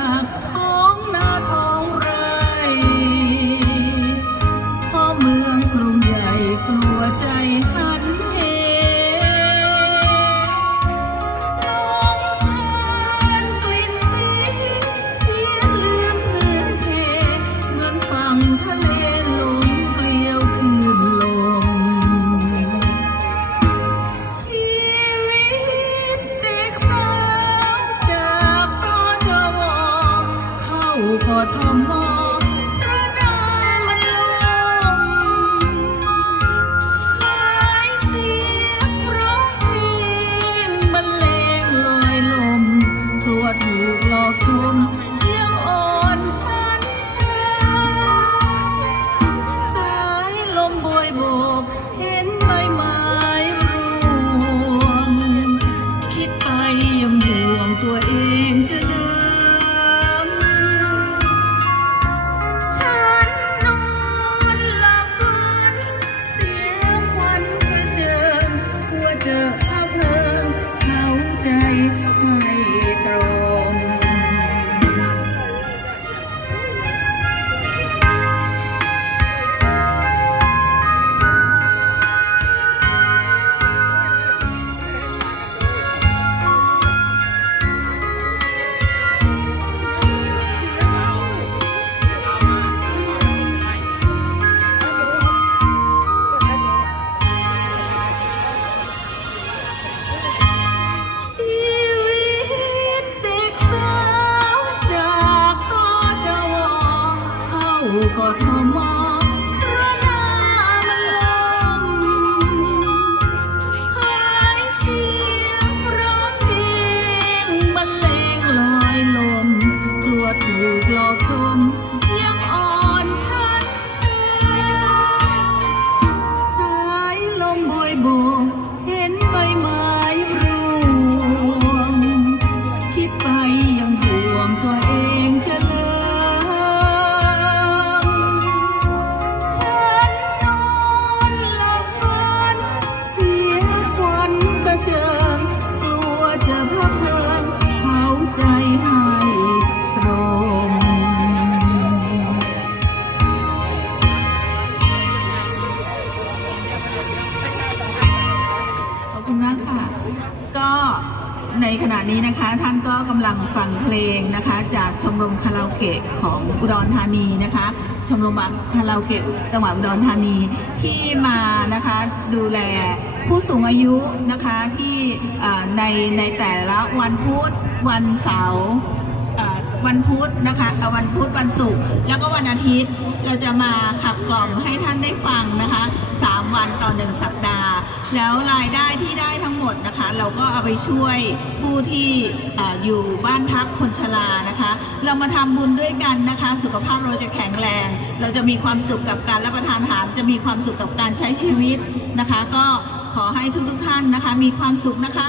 มาจาก เข้ากทมพ ก็ทำไม ก็ในขณะนี้นะคะท่านก็กำลังฟังเพลงนะคะ จากชมรมคาราโอเกะของอุดรธานีนะคะ ชมรมคาราโอเกะจังหวัดอุดรธานีที่มานะคะดูแลผู้สูงอายุนะคะที่ในในแต่ละวันพุธวันเสาร์ วันพุธนะคะวันพุธวันศุกร์แล้วก็วันอาทิตย์ เราจะมาขับกล่อมให้ท่านได้ฟังนะคะสามวันต่อหนึ่งสัปดาห์ แล้วรายได้ที่ได้ทั้งหมดนะคะ เราก็เอาไปช่วยผู้ที่ออยู่บ้านพักคนชรานะคะ เรามาทำบุญด้วยกันนะคะ สุขภาพเราจะแข็งแรง เราจะมีความสุขกับการรับประทานอาหาร จะมีความสุขกับการใช้ชีวิตนะคะ ก็ขอให้ทุกๆท่านนะคะ มีความสุขนะคะ